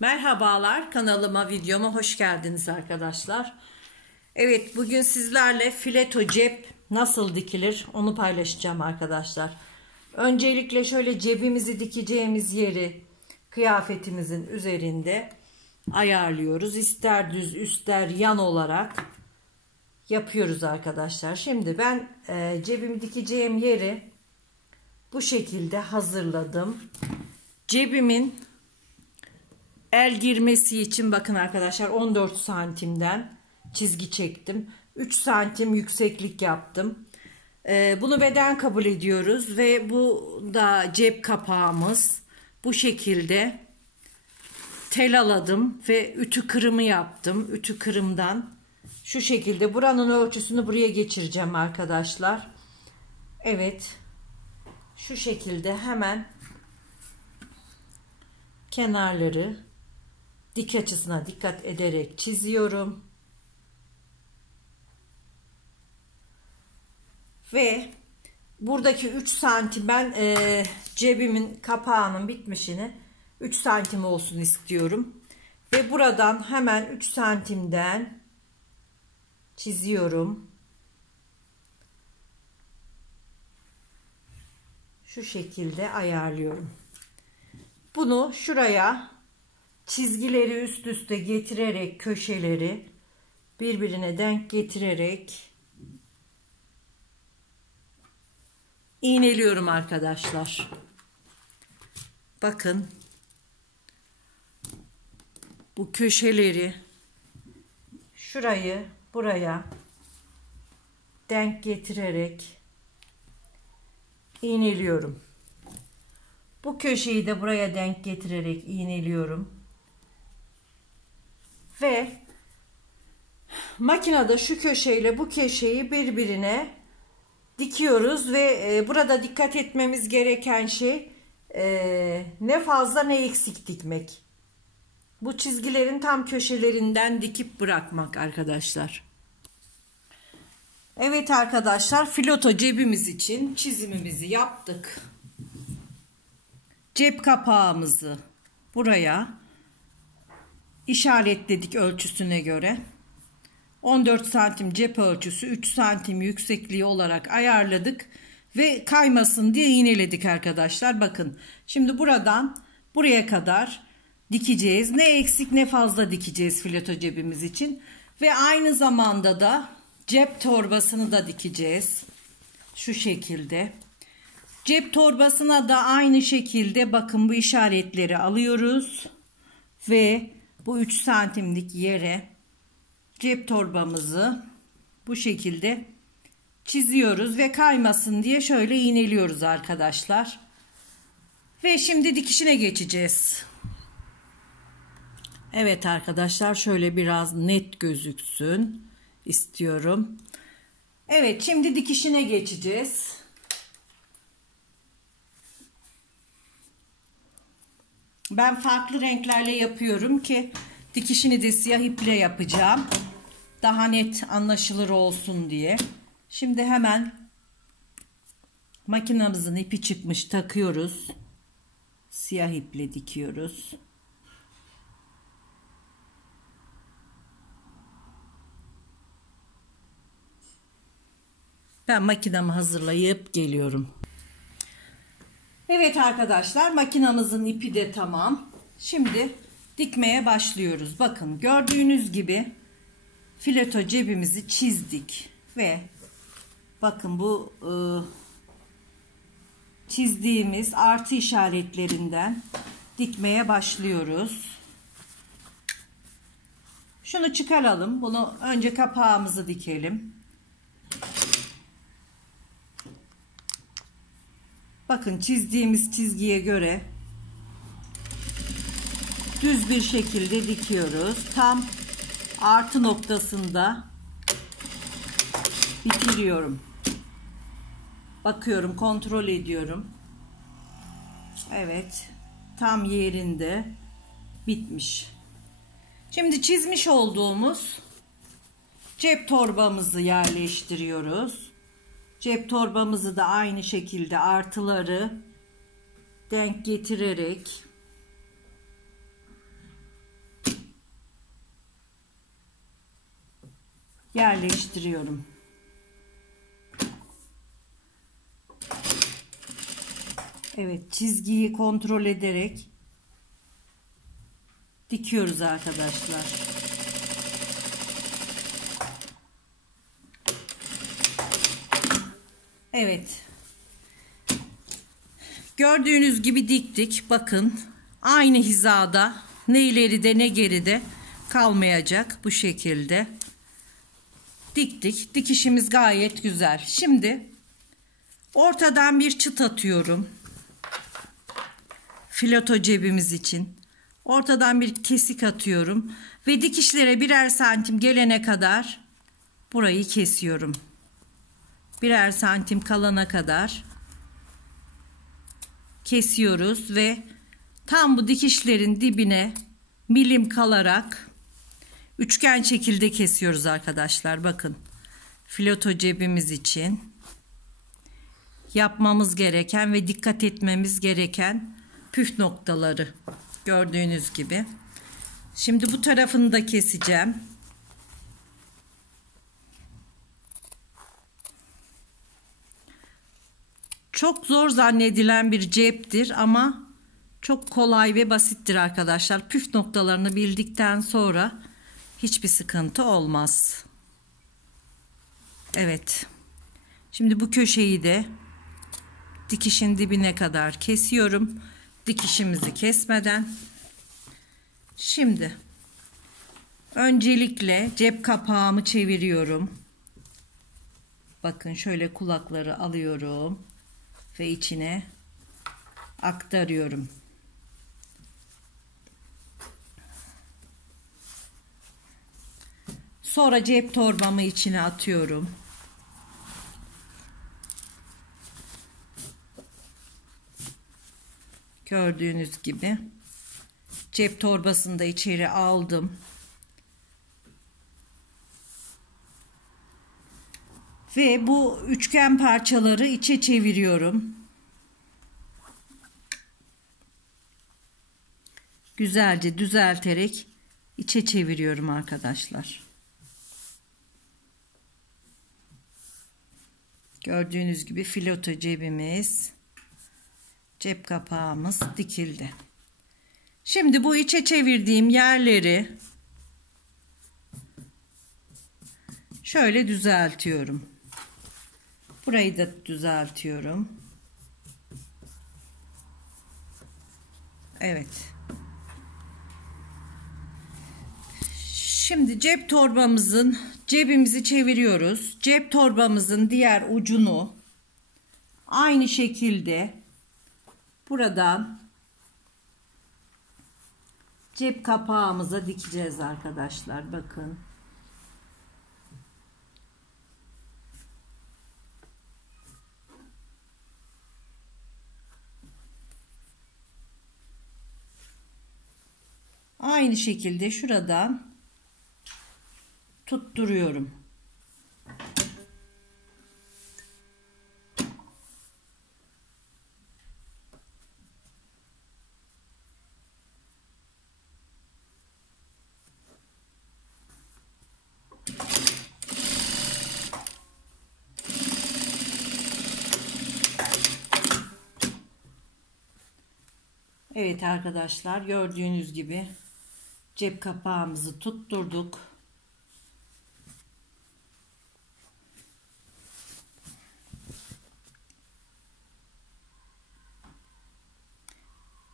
Merhabalar, kanalıma, videoma hoş geldiniz arkadaşlar. Evet, bugün sizlerle fileto cep nasıl dikilir onu paylaşacağım arkadaşlar. Öncelikle şöyle cebimizi dikeceğimiz yeri kıyafetimizin üzerinde ayarlıyoruz. İster düz, ister yan olarak yapıyoruz arkadaşlar. Şimdi ben cebimi dikeceğim yeri bu şekilde hazırladım. Cebimin el girmesi için bakın arkadaşlar 14 santimden çizgi çektim. 3 santim yükseklik yaptım. Bunu beden kabul ediyoruz ve bu da cep kapağımız. Bu şekilde telaladım ve ütü kırımı yaptım. Ütü kırımdan şu şekilde buranın ölçüsünü buraya geçireceğim arkadaşlar. Evet, şu şekilde hemen kenarları dik açısına dikkat ederek çiziyorum. Ve buradaki 3 santim ben cebimin kapağının bitmişini 3 santim olsun istiyorum. Ve buradan hemen 3 santimden çiziyorum. Şu şekilde ayarlıyorum. Bunu şuraya çizgileri üst üste getirerek, köşeleri birbirine denk getirerek iğneliyorum arkadaşlar. Bakın bu köşeleri şurayı buraya denk getirerek iğneliyorum. Bu köşeyi de buraya denk getirerek iğneliyorum. Ve makinede şu köşeyle bu köşeyi birbirine dikiyoruz ve burada dikkat etmemiz gereken şey ne fazla ne eksik dikmek. Bu çizgilerin tam köşelerinden dikip bırakmak arkadaşlar. Evet arkadaşlar, fileto cebimiz için çizimimizi yaptık. Cep kapağımızı buraya işaretledik ölçüsüne göre. 14 santim cep ölçüsü, 3 santim yüksekliği olarak ayarladık ve kaymasın diye iğneledik arkadaşlar. Bakın şimdi buradan buraya kadar dikeceğiz. Ne eksik ne fazla dikeceğiz fileto cebimiz için. Ve aynı zamanda da cep torbasını da dikeceğiz. Şu şekilde. Cep torbasına da aynı şekilde bakın bu işaretleri alıyoruz. Ve bu 3 santimlik yere cep torbamızı bu şekilde çiziyoruz ve kaymasın diye şöyle iğneliyoruz arkadaşlar. Ve şimdi dikişine geçeceğiz. Evet arkadaşlar, şöyle biraz net gözüksün istiyorum. Evet, şimdi dikişine geçeceğiz. Ben farklı renklerle yapıyorum ki dikişini de siyah iple yapacağım. Daha net anlaşılır olsun diye. Şimdi hemen makinamızın ipi çıkmış, takıyoruz. Siyah iple dikiyoruz. Ben makinamı hazırlayıp geliyorum. Evet arkadaşlar, makinamızın ipi de tamam. Şimdi dikmeye başlıyoruz. Bakın gördüğünüz gibi fileto cebimizi çizdik ve bakın bu çizdiğimiz artı işaretlerinden dikmeye başlıyoruz. Şunu çıkaralım. Bunu önce kapağımızı dikelim. Bakın çizdiğimiz çizgiye göre düz bir şekilde dikiyoruz. Tam artı noktasında bitiriyorum. Bakıyorum, kontrol ediyorum. Evet, tam yerinde bitmiş. Şimdi çizmiş olduğumuz cep torbamızı yerleştiriyoruz. Cep torbamızı da aynı şekilde artıları denk getirerek yerleştiriyorum. Evet, çizgiyi kontrol ederek dikiyoruz arkadaşlar. Evet. Gördüğünüz gibi diktik. Bakın aynı hizada, ne ileride ne geride kalmayacak, bu şekilde diktik. Dikişimiz gayet güzel. Şimdi ortadan bir çıt atıyorum. Fileto cebimiz için. Ortadan bir kesik atıyorum ve dikişlere birer santim gelene kadar burayı kesiyorum. Birer santim kalana kadar kesiyoruz ve tam bu dikişlerin dibine milim kalarak üçgen şekilde kesiyoruz arkadaşlar. Bakın, fileto cebimiz için yapmamız gereken ve dikkat etmemiz gereken püf noktaları gördüğünüz gibi. Şimdi bu tarafını da keseceğim. Çok zor zannedilen bir ceptir ama çok kolay ve basittir arkadaşlar. Püf noktalarını bildikten sonra hiçbir sıkıntı olmaz. Evet. Şimdi bu köşeyi de dikişin dibine kadar kesiyorum. Dikişimizi kesmeden. Şimdi öncelikle cep kapağımı çeviriyorum. Bakın şöyle kulakları alıyorum ve içine aktarıyorum. Sonra cep torbamı içine atıyorum. Gördüğünüz gibi cep torbasını da içeri aldım. Ve bu üçgen parçaları içe çeviriyorum. Güzelce düzelterek içe çeviriyorum arkadaşlar. Gördüğünüz gibi fileto cebimiz, cep kapağımız dikildi. Şimdi bu içe çevirdiğim yerleri şöyle düzeltiyorum. Burayı da düzeltiyorum. Evet. Şimdi cebimizi çeviriyoruz. Cep torbamızın diğer ucunu aynı şekilde buradan cep kapağımıza dikeceğiz arkadaşlar. Bakın. Aynı şekilde şuradan tutturuyorum. Evet arkadaşlar, gördüğünüz gibi cep kapağımızı tutturduk.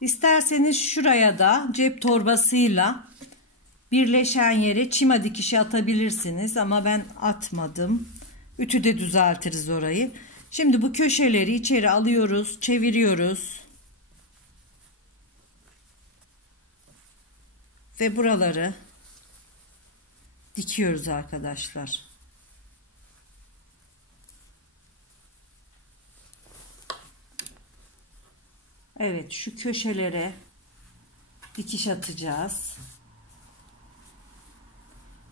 İsterseniz şuraya da cep torbasıyla birleşen yere çima dikişi atabilirsiniz ama ben atmadım. Ütüde düzeltiriz orayı. Şimdi bu köşeleri içeri alıyoruz, çeviriyoruz. Ve buraları dikiyoruz arkadaşlar. Evet, şu köşelere dikiş atacağız.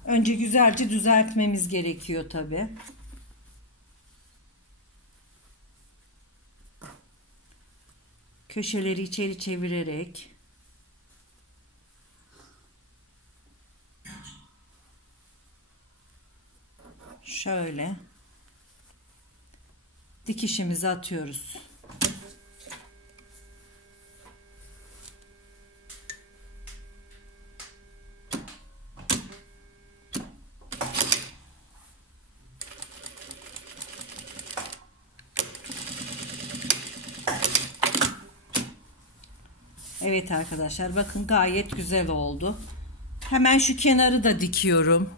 Önce güzelce düzeltmemiz gerekiyor tabi. Köşeleri içeri çevirerek şöyle dikişimizi atıyoruz. Evet arkadaşlar, bakın gayet güzel oldu. Hemen şu kenarı da dikiyorum.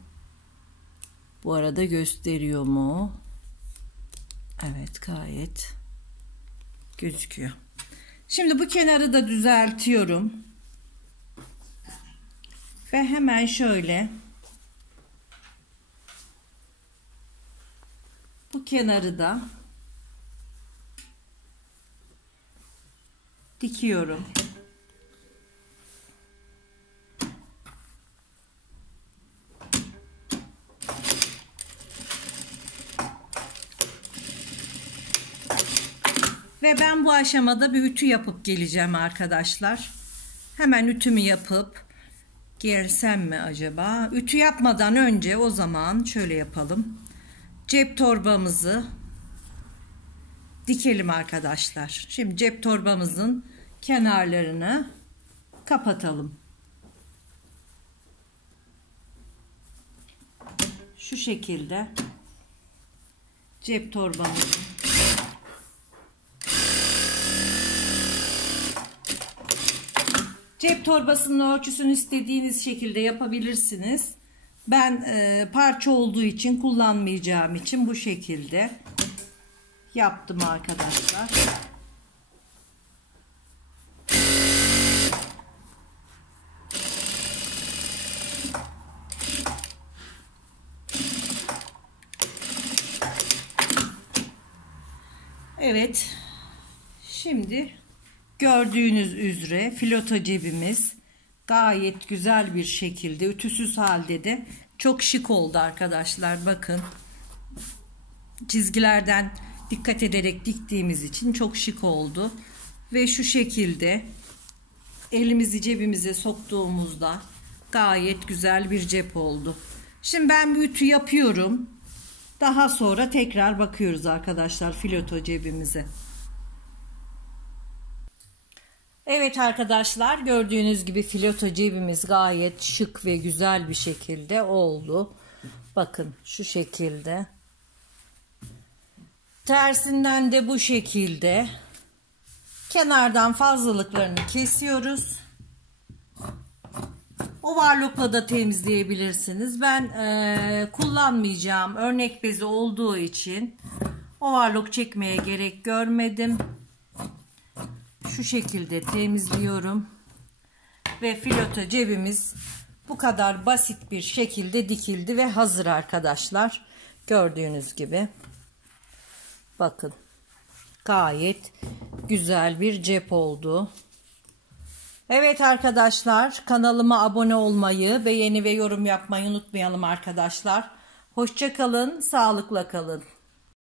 Bu arada gösteriyor mu? Evet, gayet gözüküyor. Şimdi bu kenarı da düzeltiyorum. Ve hemen şöyle bu kenarı da dikiyorum. Ve ben bu aşamada bir ütü yapıp geleceğim arkadaşlar. Hemen ütümü yapıp gelsem mi acaba? Ütü yapmadan önce o zaman şöyle yapalım. Cep torbamızı dikelim arkadaşlar. Şimdi cep torbamızın kenarlarını kapatalım. Şu şekilde cep torbamızı cep torbasının ölçüsünü istediğiniz şekilde yapabilirsiniz. Ben parça olduğu için, kullanmayacağım için bu şekilde yaptım arkadaşlar. Evet. Şimdi gördüğünüz üzere filoto cebimiz gayet güzel bir şekilde, ütüsüz halde de çok şık oldu arkadaşlar. Bakın, çizgilerden dikkat ederek diktiğimiz için çok şık oldu. Ve şu şekilde elimizi cebimize soktuğumuzda gayet güzel bir cep oldu. Şimdi ben bu ütü yapıyorum. Daha sonra tekrar bakıyoruz arkadaşlar filoto cebimize. Evet arkadaşlar, gördüğünüz gibi filoto cebimiz gayet şık ve güzel bir şekilde oldu. Bakın şu şekilde. Tersinden de bu şekilde. Kenardan fazlalıklarını kesiyoruz. Overlock'la da temizleyebilirsiniz. Ben kullanmayacağım örnek bezi olduğu için overlock çekmeye gerek görmedim. Şu şekilde temizliyorum. Ve filoto cebimiz bu kadar basit bir şekilde dikildi ve hazır arkadaşlar. Gördüğünüz gibi. Bakın. Gayet güzel bir cep oldu. Evet arkadaşlar, kanalıma abone olmayı, beğeni ve yorum yapmayı unutmayalım arkadaşlar. Hoşça kalın, sağlıkla kalın.